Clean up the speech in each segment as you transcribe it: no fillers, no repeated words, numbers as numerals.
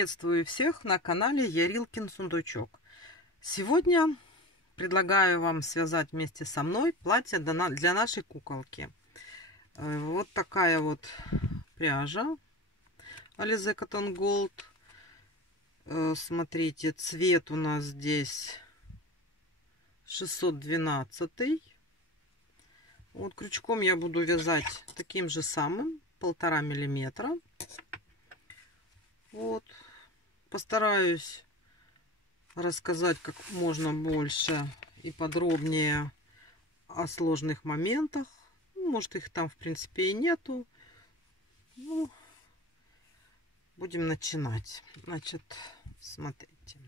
Приветствую всех на канале Ярилкин Сундучок. Сегодня предлагаю вам связать вместе со мной платье для нашей куколки. Вот такая вот пряжа Alize Cotton Gold. Смотрите, цвет у нас здесь 612. Вот крючком я буду вязать таким же самым, 1,5 миллиметра. Вот, постараюсь рассказать как можно больше и подробнее о сложных моментах. Может, их там в принципе и нету. Ну, будем начинать. Значит, смотрите.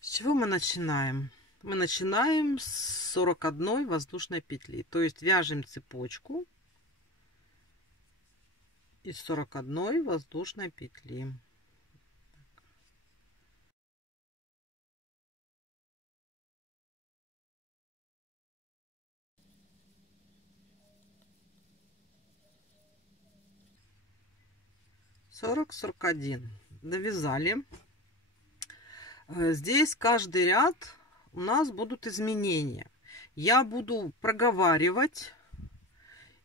С чего мы начинаем? Мы начинаем с 41 воздушной петли. То есть вяжем цепочку из 41 воздушной петли. Сорок один. Довязали. Здесь каждый ряд у нас будут изменения. Я буду проговаривать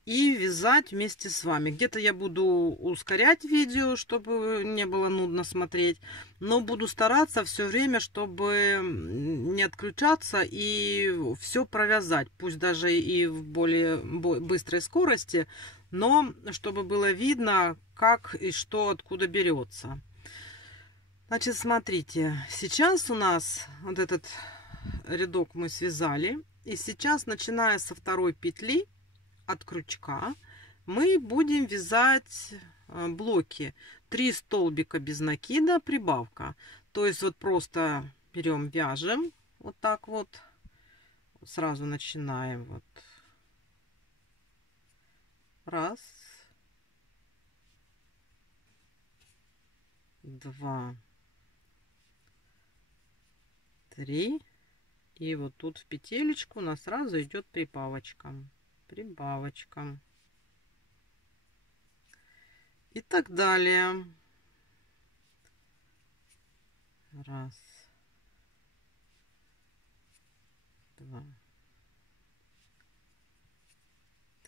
и вязать вместе с вами. Где-то я буду ускорять видео, чтобы не было нудно смотреть, но буду стараться все время, чтобы не отключаться и все провязать, пусть даже и в более быстрой скорости, но чтобы было видно, как и что откуда берется. Значит, смотрите, сейчас у нас вот этот рядок мы связали, и сейчас, начиная со второй петли от крючка, мы будем вязать блоки 3 столбика без накида, прибавка. То есть вот просто берем, вяжем вот так вот, сразу начинаем вот раз, два, три, и вот тут в петелечку у нас сразу идет прибавочка. Прибавочка. И так далее. Раз, два,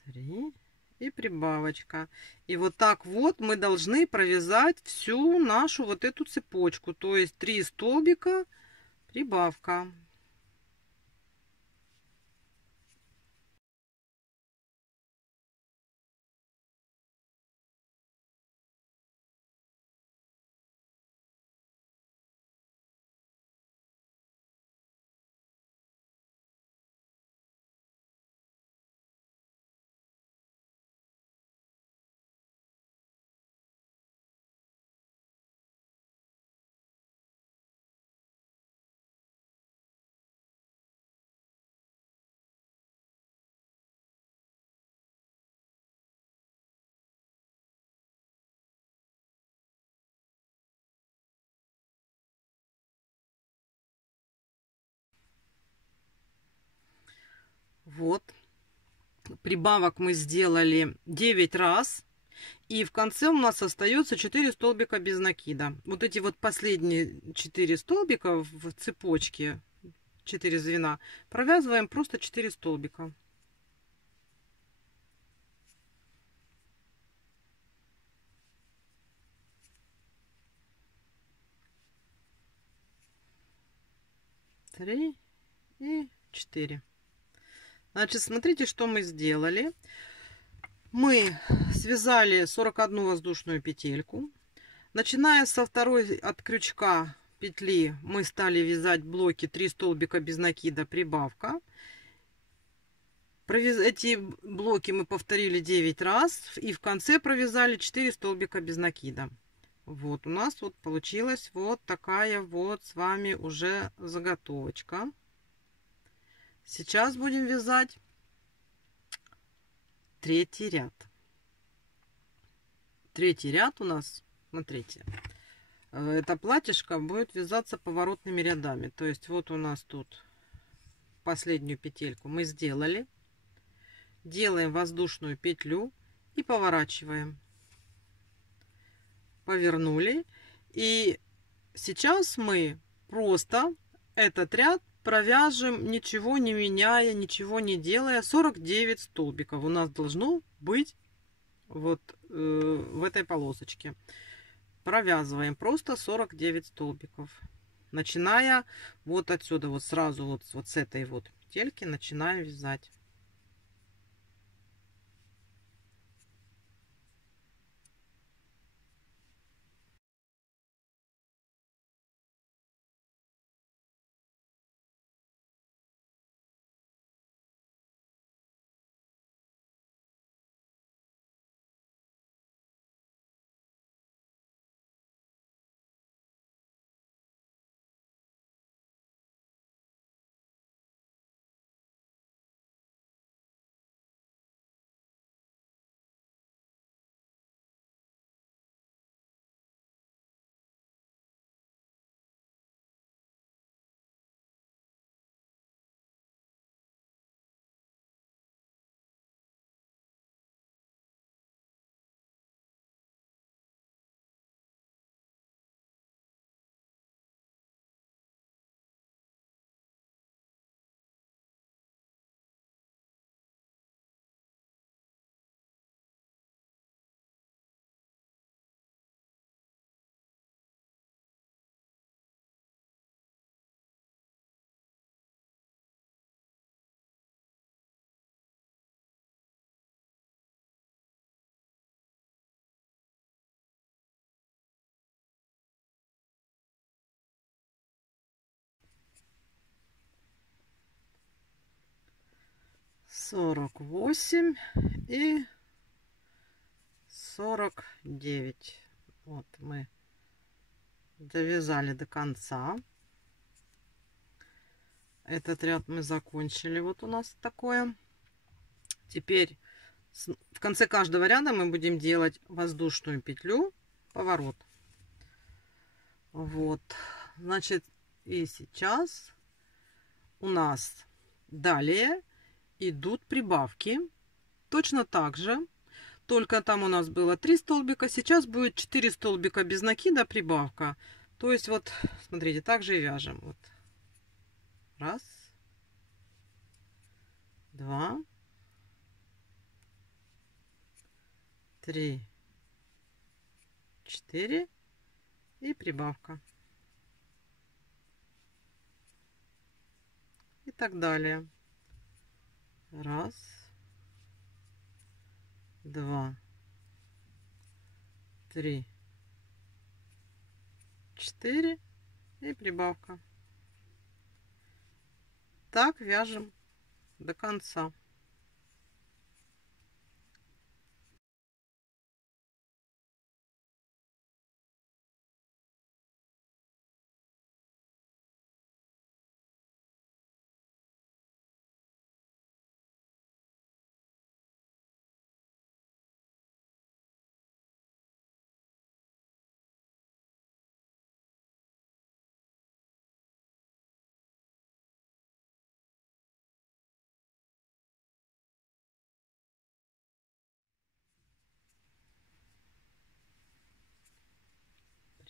три. И прибавочка. И вот так вот мы должны провязать всю нашу вот эту цепочку. То есть 3 столбика, прибавка. Вот. Прибавок мы сделали 9 раз. И в конце у нас остается 4 столбика без накида. Вот эти вот последние 4 столбика в цепочке, 4 звена, провязываем просто 4 столбика. Три и 4. Значит, смотрите, что мы сделали. Мы связали 41 воздушную петельку. Начиная со второй от крючка петли мы стали вязать блоки 3 столбика без накида, прибавка. Эти блоки мы повторили 9 раз. И в конце провязали 4 столбика без накида. Вот у нас вот получилась вот такая вот с вами уже заготовочка. Сейчас будем вязать третий ряд. Третий ряд у нас, смотрите, это платьишко будет вязаться поворотными рядами. То есть вот у нас тут последнюю петельку мы сделали. Делаем воздушную петлю и поворачиваем. повернули. И сейчас мы просто этот ряд провяжем, ничего не меняя, ничего не делая. 49 столбиков у нас должно быть вот в этой полосочке. Провязываем просто 49 столбиков, начиная вот отсюда, вот сразу вот с этой вот петельки начинаем вязать. Сорок 48 и 49. Вот мы довязали до конца. Этот ряд мы закончили. Вот у нас такое. Теперь в конце каждого ряда мы будем делать воздушную петлю, поворот. Вот, значит, и сейчас у нас далее идут прибавки. Точно так же, только там у нас было 3 столбика, сейчас будет 4 столбика без накида прибавка. То есть вот, смотрите, так же и вяжем. Вот. Раз, два, три, 4 и прибавка. И так далее. Раз, два, три, 4 и прибавка. Так вяжем до конца.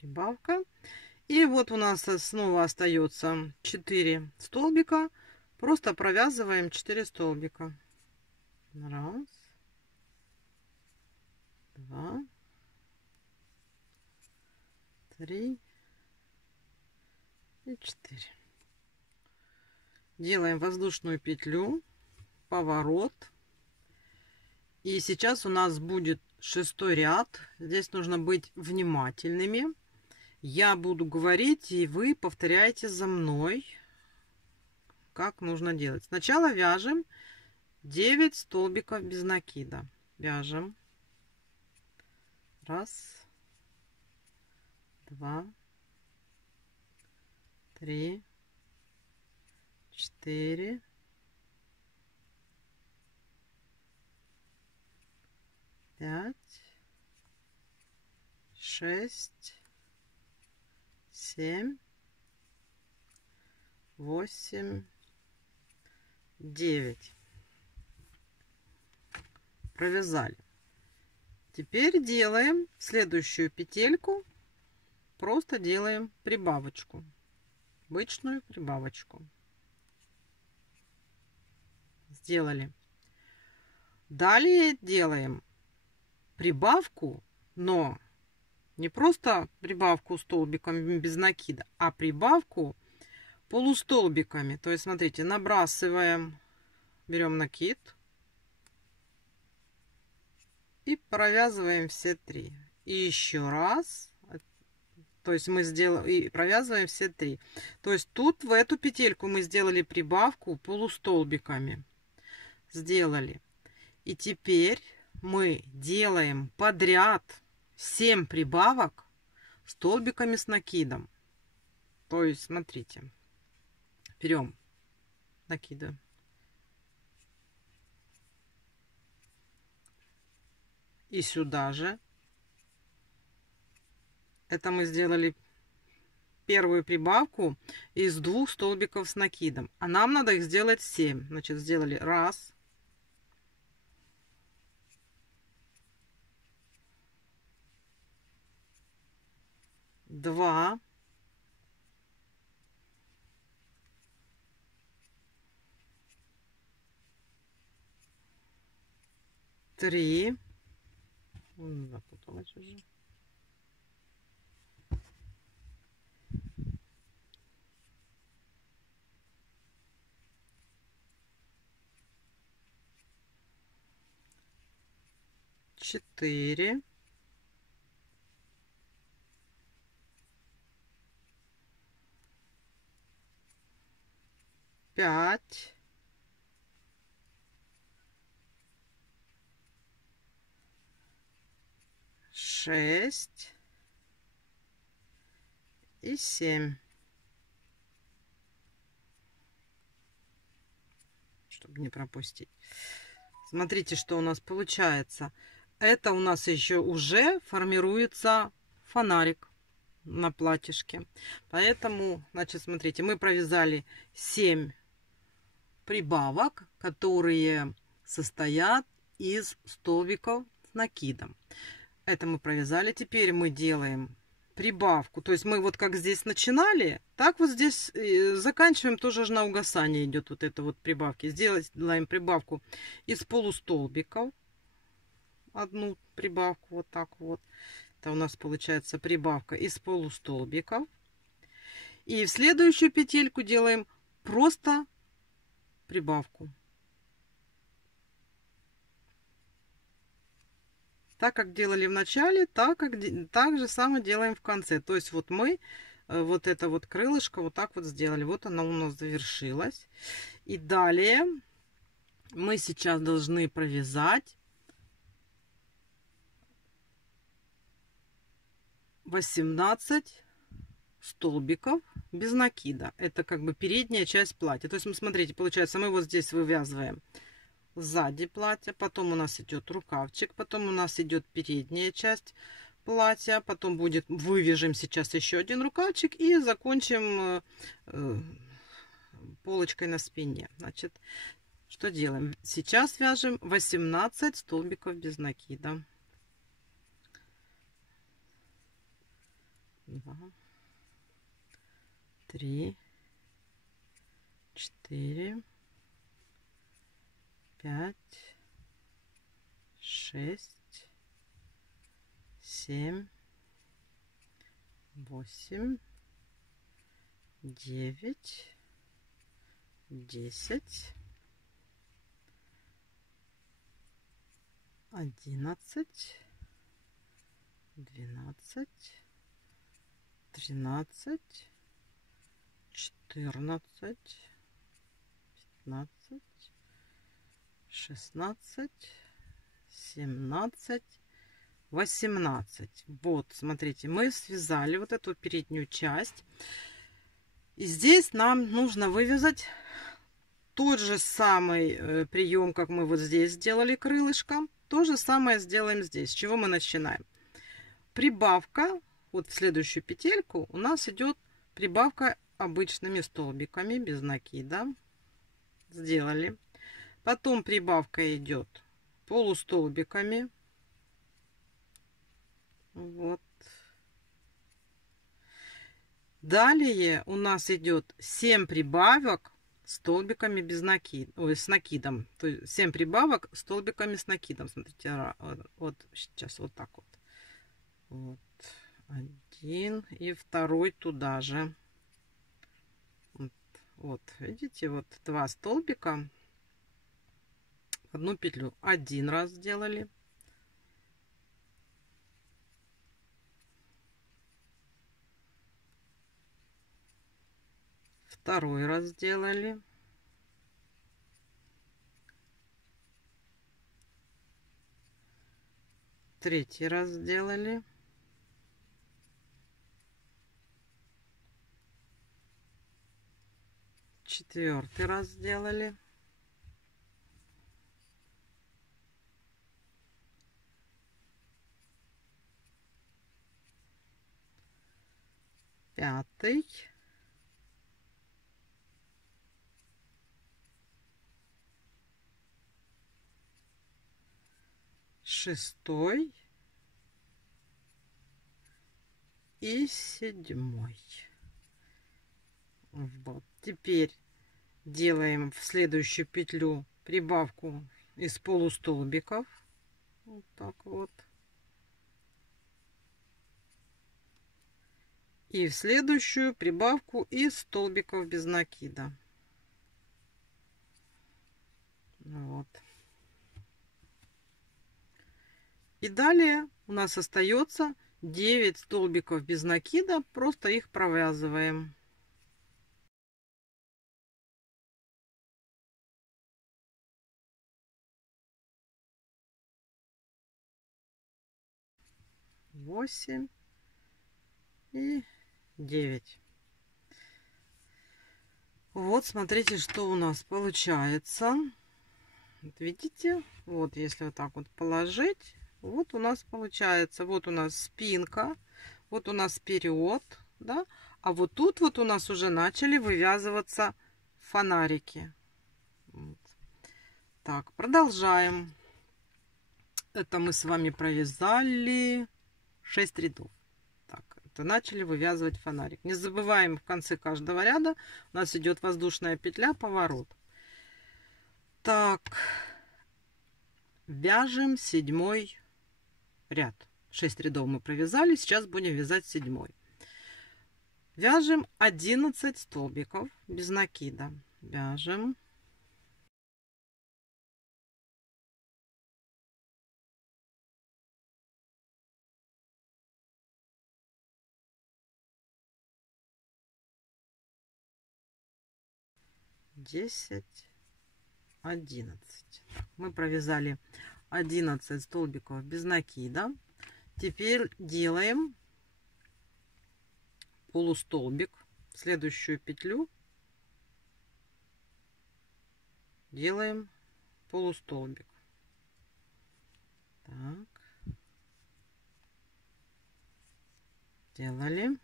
Прибавка. И вот у нас снова остается 4 столбика. Просто провязываем 4 столбика. Раз, два, три и 4. Делаем воздушную петлю, поворот. И сейчас у нас будет 6-й ряд. Здесь нужно быть внимательными. Я буду говорить, и вы повторяете за мной, как нужно делать. Сначала вяжем 9 столбиков без накида. Вяжем. Раз, два, три, 4, 5, 6, 7, 8, 9. Провязали. Теперь делаем следующую петельку, просто делаем прибавочку, обычную прибавочку. Сделали. Далее делаем прибавку, но не просто прибавку столбиками без накида, а прибавку полустолбиками. То есть, смотрите, набрасываем, берем накид и провязываем все 3. И еще раз. То есть мы сделаем и провязываем все 3. То есть тут в эту петельку мы сделали прибавку полустолбиками. Сделали. И теперь мы делаем подряд 7 прибавок столбиками с накидом. То есть, смотрите, берем накиды. И сюда же. Это мы сделали первую прибавку из 2 столбиков с накидом. А нам надо их сделать 7. Значит, сделали 1, 2, 3. Запуталась уже. 4. 5. 6 и 7. Чтобы не пропустить. Смотрите, что у нас получается. Это у нас еще уже формируется фонарик на платьишке. Поэтому, значит, смотрите, мы провязали 7 прибавок, которые состоят из столбиков с накидом. Это мы провязали. Теперь мы делаем прибавку. То есть мы вот как здесь начинали, так вот здесь заканчиваем. Тоже на угасание идет вот это вот прибавки. Сделаем прибавку из полустолбиков. Одну прибавку вот так вот. Это у нас получается прибавка из полустолбиков. И в следующую петельку делаем просто прибавку. Так как делали в начале, так же самое делаем в конце. То есть вот мы вот это вот крылышко вот так вот сделали. Вот оно у нас завершилось. И далее мы сейчас должны провязать 18 столбиков без накида. Это как бы передняя часть платья. То есть, смотрите, получается, мы вот здесь вывязываем сзади платья, потом у нас идет рукавчик, потом у нас идет передняя часть платья, потом будет, вывяжем сейчас еще один рукавчик и закончим полочкой на спине. Значит, что делаем? Сейчас вяжем 18 столбиков без накида. 2, 3, 4, 5, 6, 7, 8, 9, 10, 11, 12, 13, 14, 15, 16, 17, 18. Вот, смотрите, мы связали вот эту переднюю часть. И здесь нам нужно вывязать тот же самый прием, как мы вот здесь сделали крылышко. То же самое сделаем здесь. С чего мы начинаем? Прибавка. Вот в следующую петельку у нас идет прибавка обычными столбиками без накида. Сделали. Потом прибавка идет полустолбиками. Вот. Далее у нас идет 7 прибавок столбиками без накида, ой, с накидом. То есть 7 прибавок столбиками с накидом. Смотрите, вот сейчас вот так вот. Вот. Один и второй туда же. Вот, видите, вот 2 столбика в одну петлю. Один раз сделали. Второй раз сделали. Третий раз сделали. Четвертый раз сделали. Пятый. Шестой. И седьмой. Вот. Теперь делаем в следующую петлю прибавку из полустолбиков. Вот так вот. И в следующую прибавку из столбиков без накида. Вот. И далее у нас остается 9 столбиков без накида, просто их провязываем. Восемь и 9. Вот, смотрите, что у нас получается. Вот видите, вот если вот так вот положить, вот у нас получается, вот у нас спинка, вот у нас вперед, да, а вот тут вот у нас уже начали вывязываться фонарики. Вот. Так, продолжаем. Это мы с вами провязали 6 рядов. Так, это начали вывязывать фонарик. Не забываем, в конце каждого ряда у нас идет воздушная петля, поворот. Так, вяжем 7 ряд. 6 рядов мы провязали, сейчас будем вязать 7. Вяжем 11 столбиков без накида. Вяжем. Десять, 11. Мы провязали 11 столбиков без накида. Теперь делаем полустолбик. Следующую петлю делаем полустолбик. Так. Делали.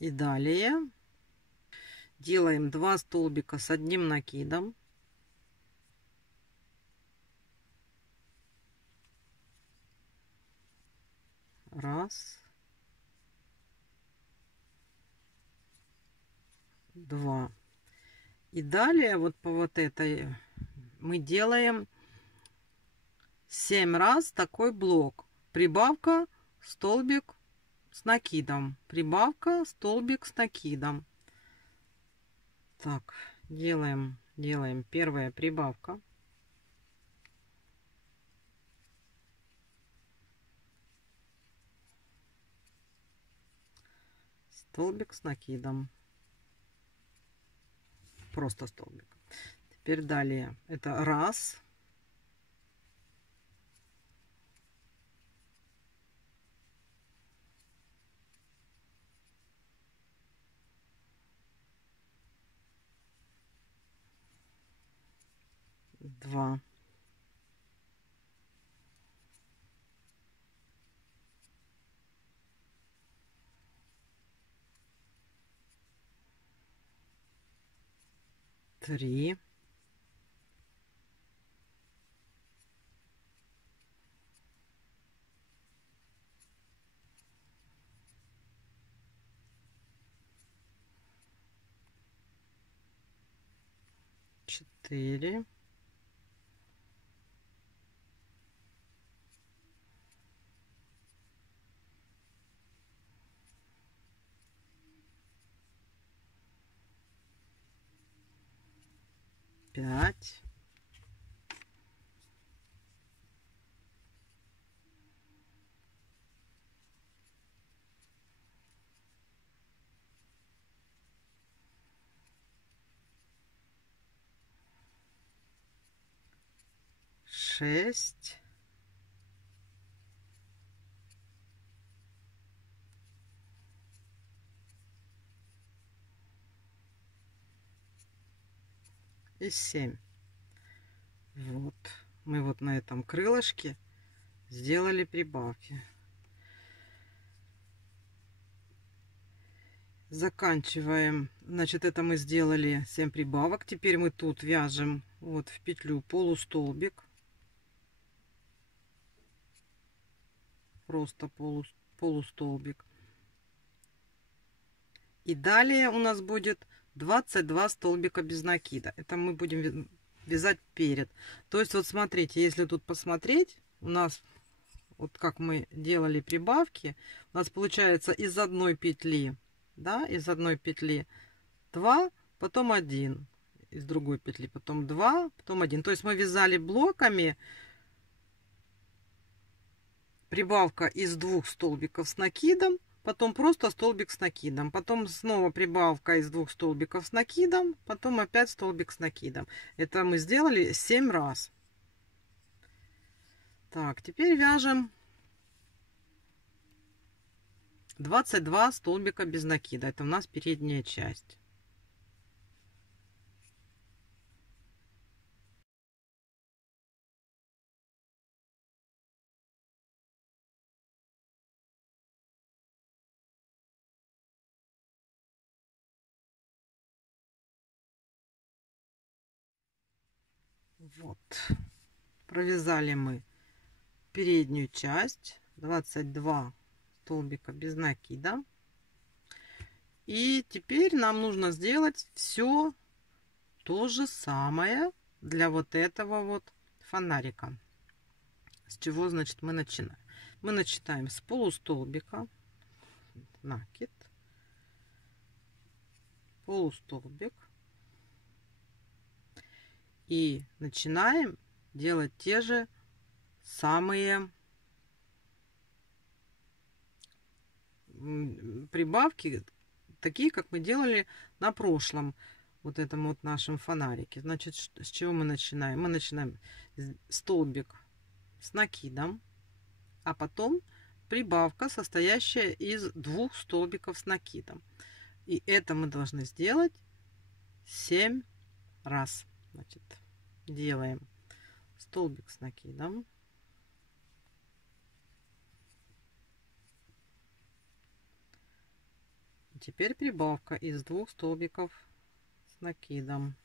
И далее делаем 2 столбика с одним накидом. Раз, два. И далее вот по вот этой мы делаем 7 раз такой блок. Прибавка, столбик с накидом. Прибавка, столбик с накидом. Так, делаем первая прибавка. Столбик с накидом. Просто столбик. Теперь далее. Это раз. Два. Три. 4, 5, 6, 7. Вот. Мы вот на этом крылышке сделали прибавки. Заканчиваем. Значит, это мы сделали 7 прибавок. Теперь мы тут вяжем вот в петлю полустолбик. Просто полустолбик. И далее у нас будет 22 столбика без накида. Это мы будем вязать перед. То есть вот смотрите, если тут посмотреть, у нас вот как мы делали прибавки, у нас получается из одной петли, да, из одной петли 2, потом 1, из другой петли потом 2, потом 1. То есть мы вязали блоками. Прибавка из 2 столбиков с накидом, потом просто столбик с накидом, потом снова прибавка из 2 столбиков с накидом, потом опять столбик с накидом. Это мы сделали 7 раз. Так, теперь вяжем 22 столбика без накида. Это у нас передняя часть. Вот. Провязали мы переднюю часть, 22 столбика без накида. И теперь нам нужно сделать все то же самое для вот этого вот фонарика. С чего, значит, мы начинаем? Мы начинаем с полустолбика, накид, полустолбик. И начинаем делать те же самые прибавки, такие, как мы делали на прошлом вот этом вот нашем фонарике. Значит, с чего мы начинаем? Мы начинаем столбик с накидом, а потом прибавка, состоящая из 2 столбиков с накидом. И это мы должны сделать 7 раз. Значит, делаем столбик с накидом, теперь прибавка из 2 столбиков с накидом.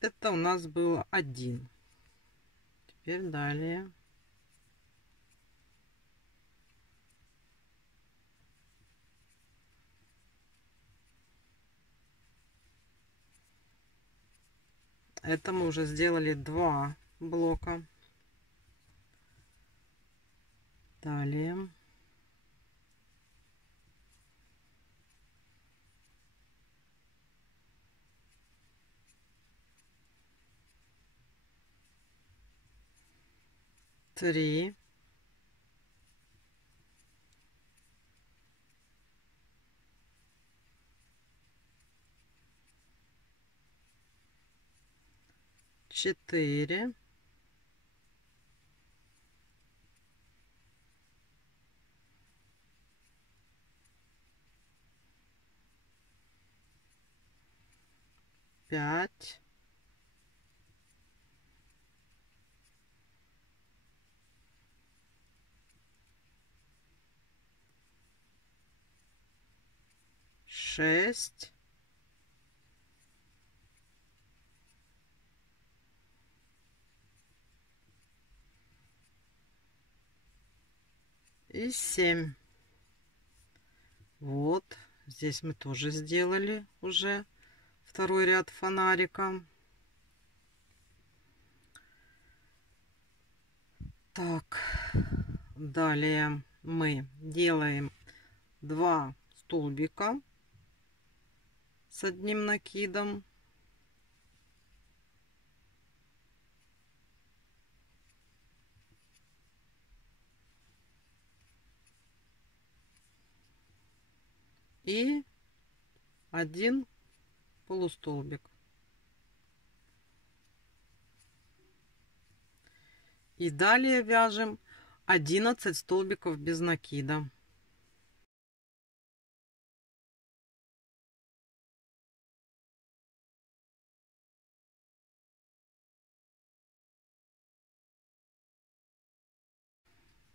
Это у нас было 1. Теперь далее это мы уже сделали 2 блока. Далее три, 4, 5, 6, 7. Вот, Здесь мы тоже сделали уже второй ряд фонарика. Так, далее мы делаем 2 столбика с одним накидом. И 1 полустолбик. И далее вяжем 11 столбиков без накида.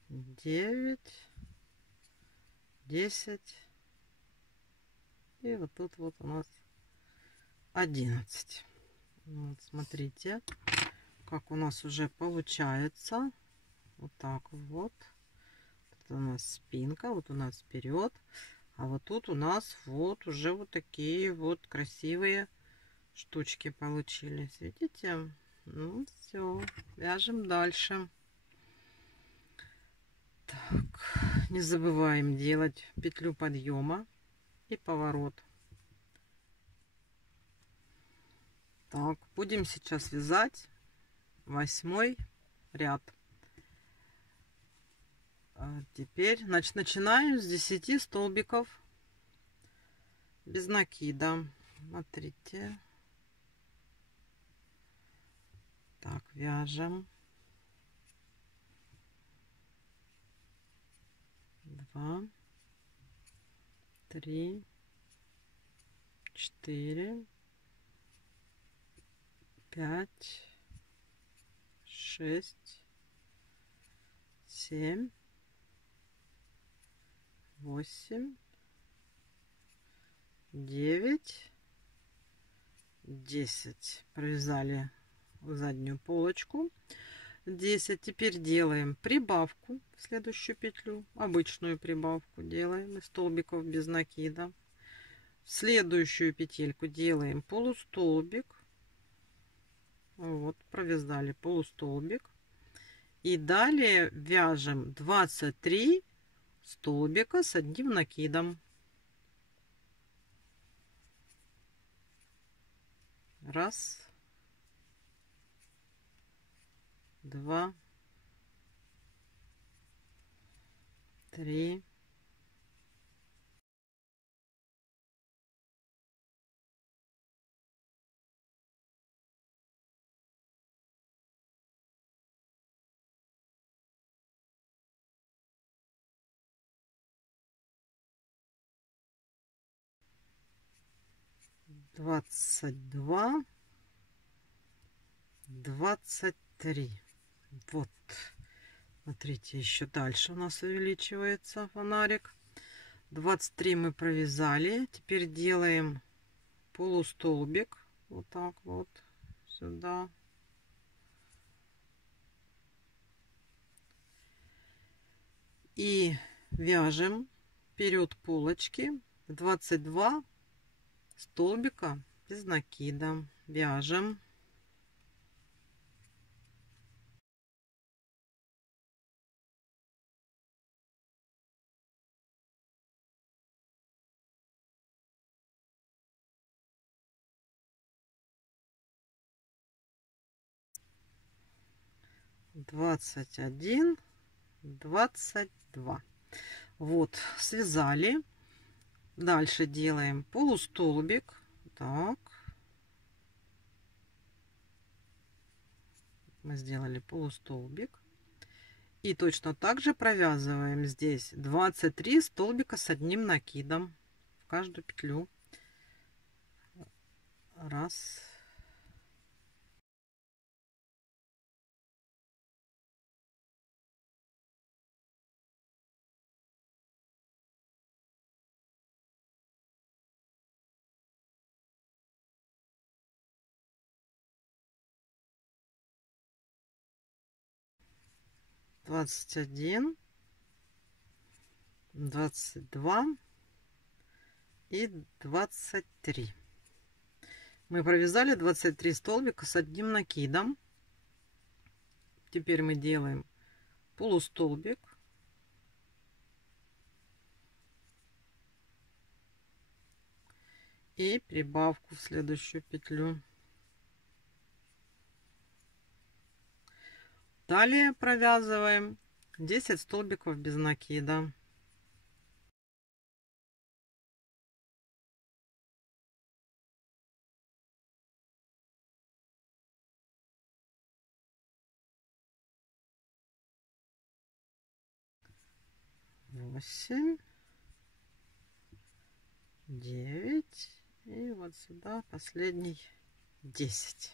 Девять, 10. И вот тут вот у нас 11. Вот, смотрите, как у нас уже получается. Вот так вот. Это у нас спинка, вот у нас вперед. А вот тут у нас вот уже вот такие вот красивые штучки получились. Видите? Ну все, вяжем дальше. Так, не забываем делать петлю подъема и поворот. Так, будем сейчас вязать 8 ряд. Теперь, значит, начинаем с 10 столбиков без накида. Смотрите. Так, вяжем. 2, 3, 4, 5, 6, 7, 8, 9, 10. Провязали заднюю полочку. 10. Теперь делаем прибавку в следующую петлю. Обычную прибавку делаем из столбиков без накида. В следующую петельку делаем полустолбик. Вот, провязали полустолбик. И далее вяжем 23 столбика с одним накидом. Раз, 2, 3, 22, 23. Вот, смотрите, еще дальше у нас увеличивается фонарик. 23 мы провязали. Теперь делаем полустолбик. Вот так вот сюда. И вяжем вперед полочки 22 столбика без накида. Вяжем. Двадцать один, 22. Вот, связали. Дальше делаем полустолбик. Так. Мы сделали полустолбик. И точно так же провязываем здесь 23 столбика с одним накидом в каждую петлю. Раз. Двадцать один, 22. и 23. Мы провязали 23 столбика с одним накидом. Теперь мы делаем полустолбик. И прибавку в следующую петлю. Далее провязываем 10 столбиков без накида. Восемь, 9 и вот сюда последний 10.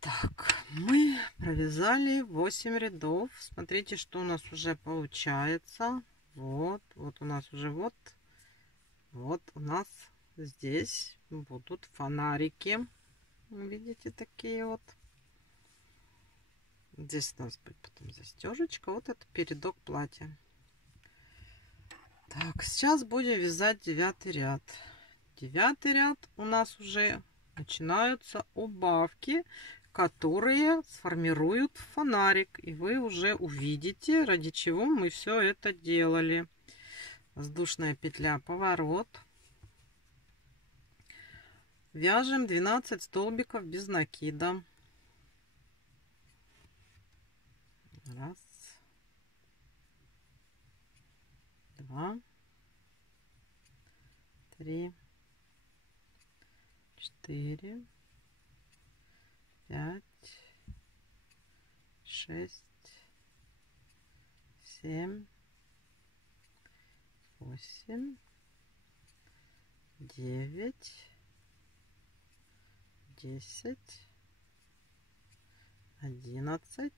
Так, мы провязали 8 рядов. Смотрите, что у нас уже получается. Вот у нас уже вот у нас здесь будут фонарики. Видите, такие вот. Здесь у нас будет потом застежечка. Вот это передок платья. Так, сейчас будем вязать 9 ряд. 9 ряд у нас уже начинаются убавки, которые сформируют фонарик. И вы уже увидите, ради чего мы все это делали. Воздушная петля, поворот. Вяжем 12 столбиков без накида. Раз, два, три, 4, 5, 6, 7, 8, 9, 10, 11,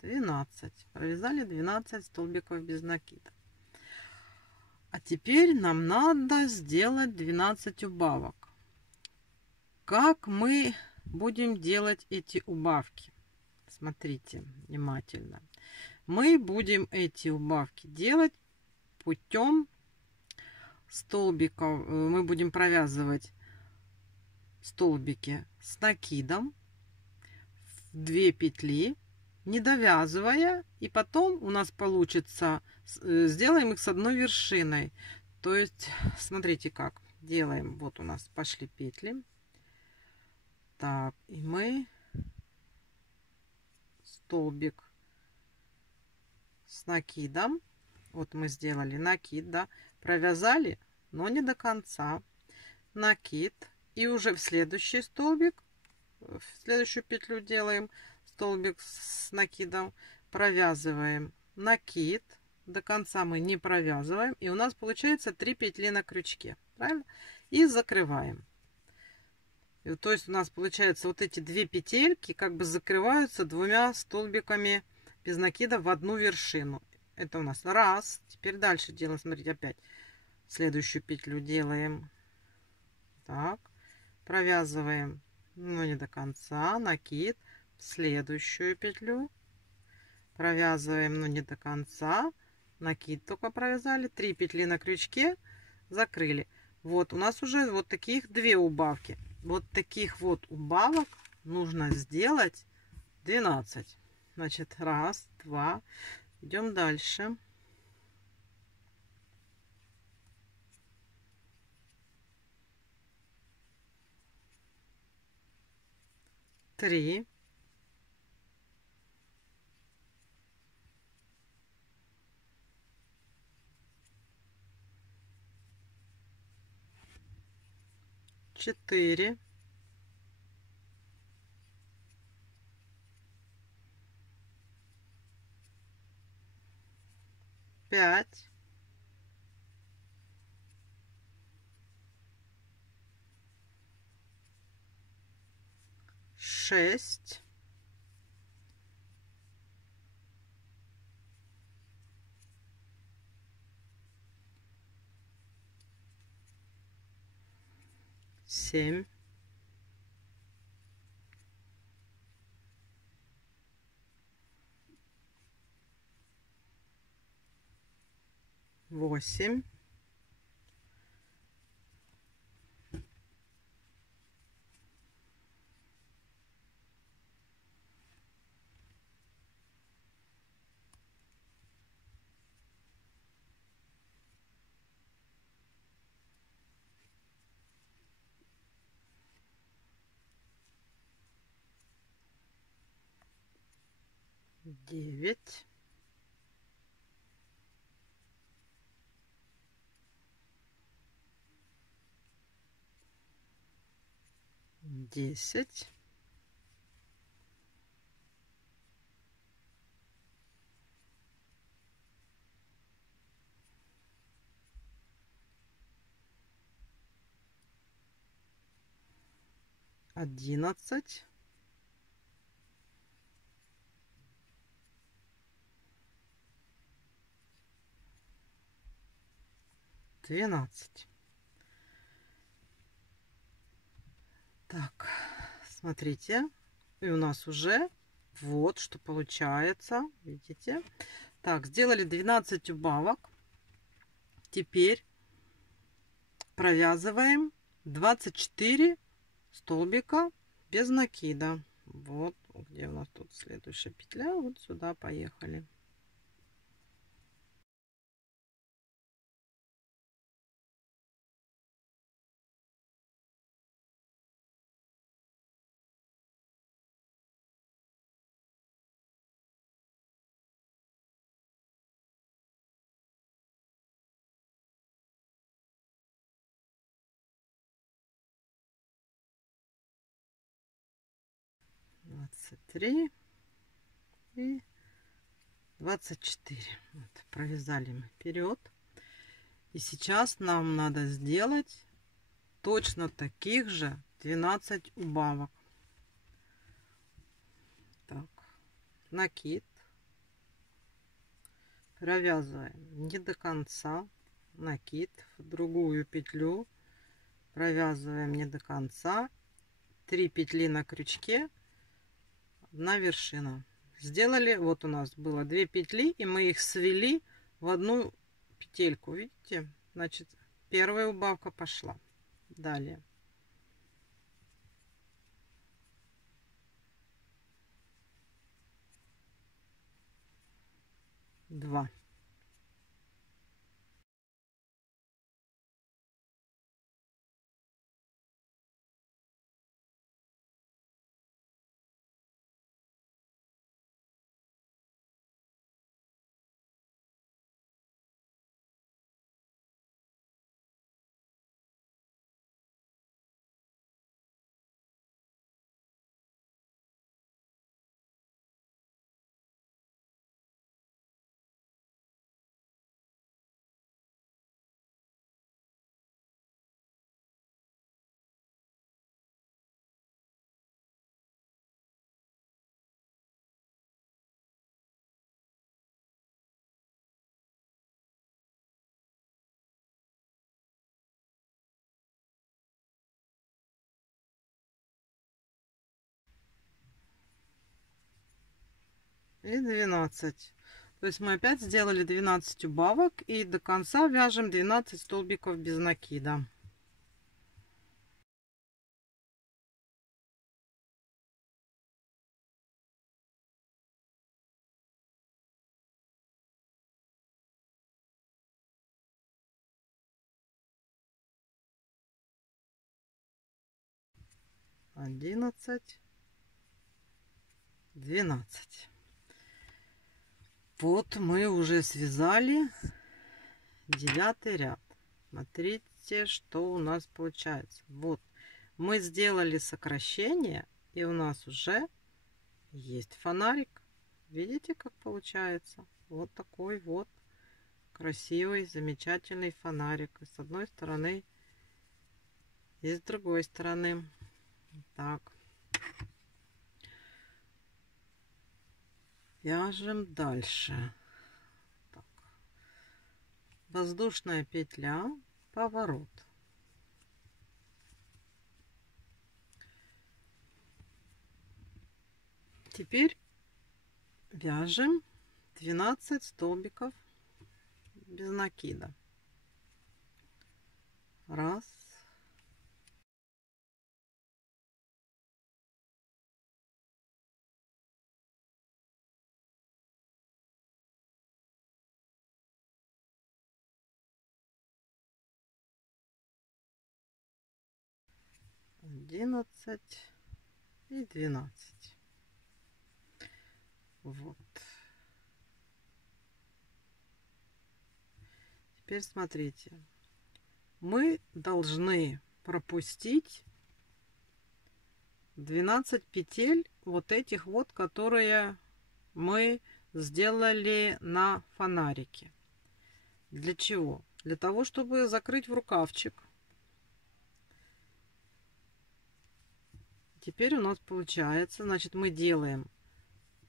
12. Провязали 12 столбиков без накида. А теперь нам надо сделать 12 убавок. Как мы будем делать эти убавки? Смотрите внимательно. Мы будем эти убавки делать путем столбиков. Мы будем провязывать столбики с накидом в 2 петли, не довязывая, и потом у нас получится, сделаем их с одной вершиной. То есть смотрите, как делаем. Вот у нас пошли петли. Так, и мы столбик с накидом, вот мы сделали накид, да, провязали, но не до конца, накид, и уже в следующий столбик, в следующую петлю делаем столбик с накидом, провязываем накид, до конца мы не провязываем, и у нас получается 3 петли на крючке, правильно? И закрываем. И, то есть у нас получается вот эти 2 петельки как бы закрываются 2 столбиками без накида в одну вершину. Это у нас раз. Теперь дальше делаем, смотрите, опять следующую петлю делаем. Так, провязываем, но не до конца, накид, следующую петлю, провязываем, но не до конца, накид только провязали, 3 петли на крючке, закрыли. Вот у нас уже вот таких 2 убавки. Вот таких вот убавок нужно сделать 12. Значит, раз, два. Идем дальше. 3. 4. 5. 6. 7. 8. 8, 9, 10, 11, 12. Так, смотрите, и у нас уже вот что получается, видите. Так, сделали 12 убавок. Теперь провязываем 24 столбика без накида. Вот где у нас тут следующая петля, вот сюда поехали. Двадцать три и 24. Вот, провязали мы вперед. И сейчас нам надо сделать точно таких же 12 убавок. Так, накид, провязываем не до конца, накид в другую петлю, провязываем не до конца, 3 петли на крючке, 1 вершина. Сделали, вот у нас было 2 петли, и мы их свели в одну петельку, видите? Значит, первая убавка пошла. Далее. Два. И 12. То есть мы опять сделали 12 убавок и до конца вяжем 12 столбиков без накида. Одиннадцать, 12. Вот мы уже связали 9 ряд. Смотрите, что у нас получается. Вот мы сделали сокращение, и у нас уже есть фонарик. Видите, как получается? Вот такой вот красивый, замечательный фонарик. И с одной стороны, и с другой стороны. Так. Вяжем дальше. Так. Воздушная петля, поворот. Теперь вяжем 12 столбиков без накида. Раз. Одиннадцать и 12. Вот. Теперь смотрите. Мы должны пропустить 12 петель вот этих вот, которые мы сделали на фонарике. Для чего? Для того, чтобы закрыть в рукавчик. Теперь у нас получается, значит, мы делаем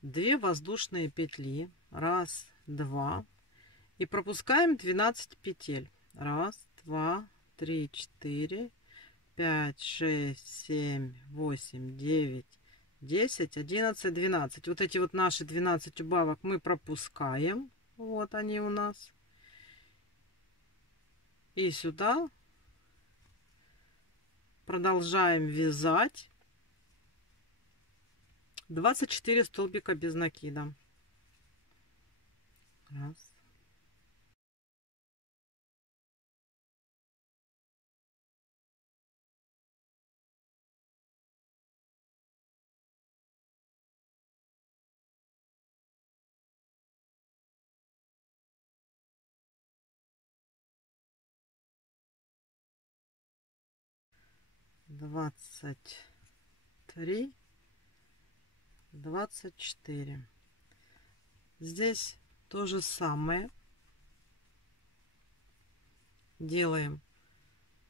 2 воздушные петли. Раз, два. И пропускаем 12 петель. Раз, два, три, 4, 5, 6, 7, 8, 9, 10, 11, 12. Вот эти вот наши 12 убавок мы пропускаем. Вот они у нас. И сюда продолжаем вязать 24 столбика без накида. Раз. Двадцать три, 24. Здесь то же самое. Делаем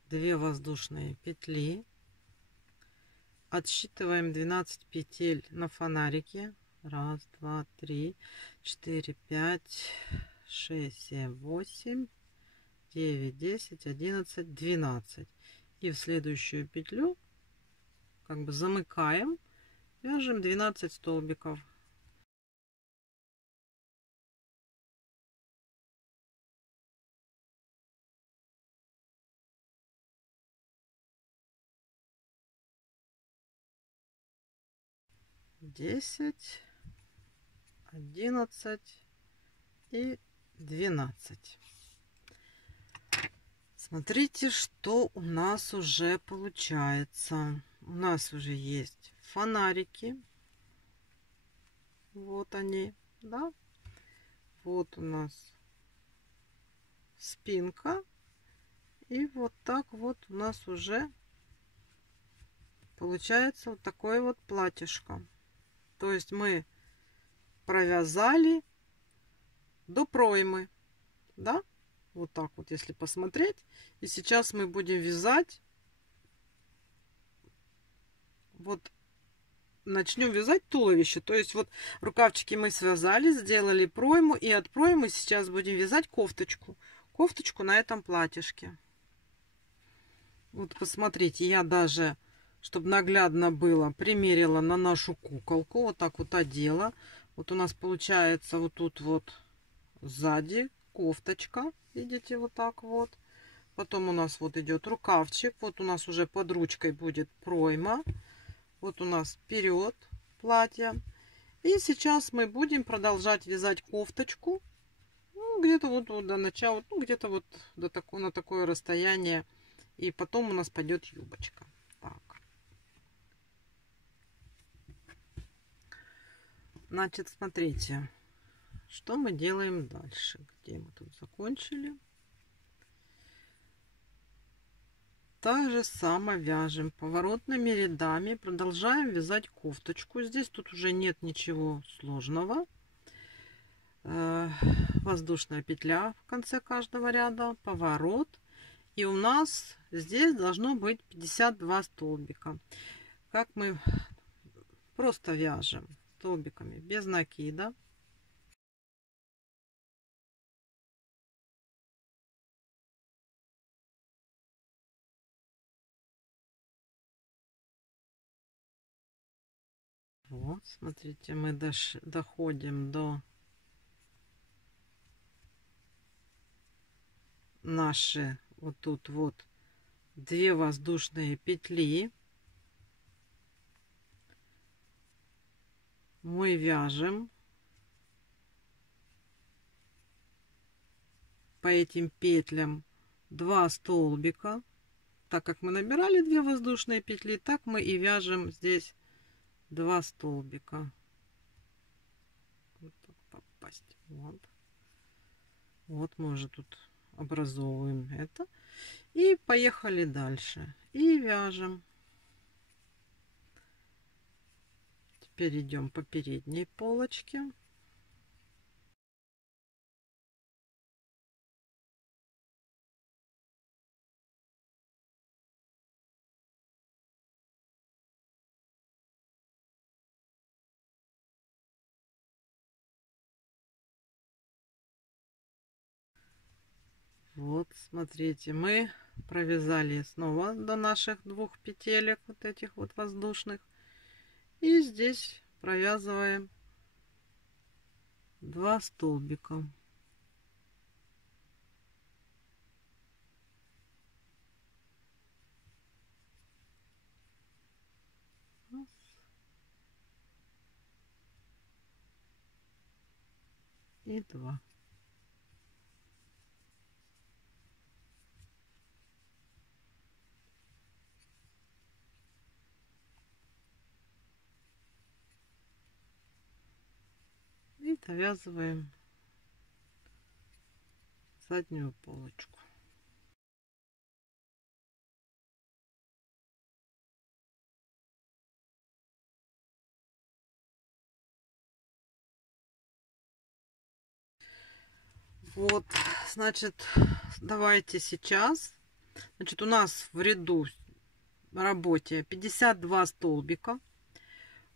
2 воздушные петли. Отсчитываем 12 петель на фонарике. Раз, два, три, 4, 5, 6, 7, 8, 9, 10, 11, 12. И в следующую петлю как бы замыкаем, вяжем 12 столбиков. Десять, 11 и 12. Смотрите, что у нас уже получается. У нас уже есть фонарики. Вот они, да. Вот у нас спинка. И вот так вот у нас уже получается вот такое вот платьишко. То есть мы провязали до проймы, да? Вот так вот, если посмотреть. И сейчас мы будем вязать. Вот начнем вязать туловище. То есть вот рукавчики мы связали, сделали пройму. И от проймы сейчас будем вязать кофточку. Кофточку на этом платьишке. Вот посмотрите, я даже, чтобы наглядно было, примерила на нашу куколку. Вот так вот одела. Вот у нас получается вот тут вот сзади кофточка. Видите, вот так вот. Потом у нас вот идет рукавчик. Вот у нас уже под ручкой будет пройма. Вот у нас вперед платье. И сейчас мы будем продолжать вязать кофточку. Ну, где-то вот до начала, ну, где-то вот на такое расстояние. И потом у нас пойдет юбочка. Так. Значит, смотрите, что мы делаем дальше. Где мы тут закончили? Так же само вяжем поворотными рядами, продолжаем вязать кофточку. Здесь тут уже нет ничего сложного. Воздушная петля в конце каждого ряда, поворот. И у нас здесь должно быть 52 столбика. Как мы просто вяжем столбиками без накида. Вот, смотрите, мы доходим до наши вот тут вот 2 воздушные петли. Мы вяжем по этим петлям 2 столбика. Так как мы набирали 2 воздушные петли, так мы и вяжем здесь 2 столбика. Вот так попасть. Вот. Вот мы уже тут образовываем это. И поехали дальше. И вяжем. Теперь идем по передней полочке. Вот, смотрите, мы провязали снова до наших 2 петелек, вот этих вот воздушных. И здесь провязываем 2 столбика. Раз. И 2. И довязываем заднюю полочку. Вот, значит, давайте сейчас. Значит, у нас в ряду работе 52 столбика.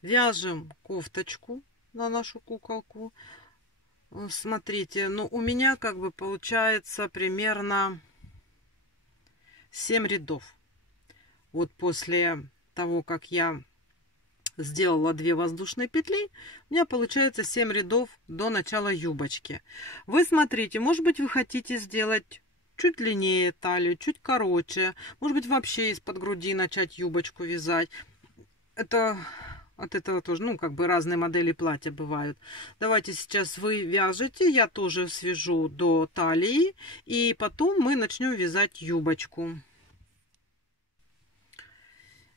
Вяжем кофточку на нашу куколку. Смотрите, ну у меня как бы получается примерно 7 рядов. Вот после того, как я сделала 2 воздушные петли, у меня получается 7 рядов до начала юбочки. Вы смотрите, может быть, вы хотите сделать чуть длиннее талию, чуть короче, может быть, вообще из-под груди начать юбочку вязать. Это от этого тоже, ну, как бы разные модели платья бывают. Давайте сейчас вы вяжете, я тоже свяжу до талии, и потом мы начнем вязать юбочку.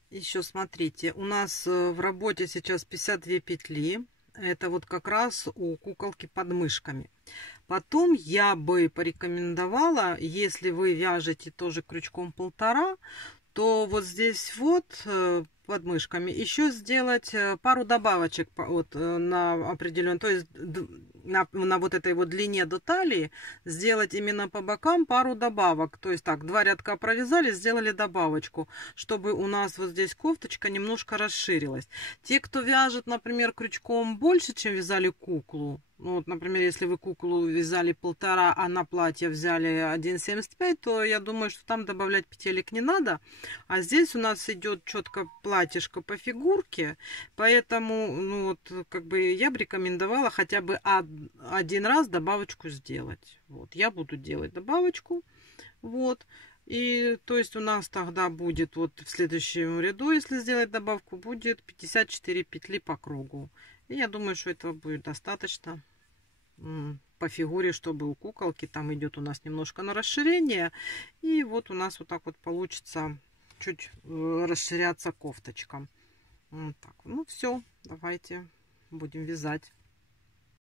Еще смотрите, у нас в работе сейчас 52 петли. Это вот как раз у куколки под мышками. Потом я бы порекомендовала, если вы вяжете тоже крючком 1,5, то вот здесь вот под мышками еще сделать пару добавочек вот на определенную, то есть на вот этой вот длине до талии сделать именно по бокам пару добавок. То есть так, 2 рядка провязали, сделали добавочку, чтобы у нас вот здесь кофточка немножко расширилась. Те, кто вяжет, например, крючком больше, чем вязали куклу, ну, вот, например, если вы куклу вязали 1,5, а на платье взяли 1,75, то я думаю, что там добавлять петелек не надо. А здесь у нас идет четко платьишко по фигурке, поэтому, ну, вот, как бы я бы рекомендовала хотя бы 1 раз добавочку сделать. Вот, я буду делать добавочку, вот. И то есть у нас тогда будет вот в следующем ряду, если сделать добавку, будет 54 петли по кругу. И я думаю, что этого будет достаточно по фигуре, чтобы у куколки там идет у нас немножко на расширение. И вот у нас вот так вот получится чуть расширяться кофточка. Вот так. Ну все, давайте будем вязать.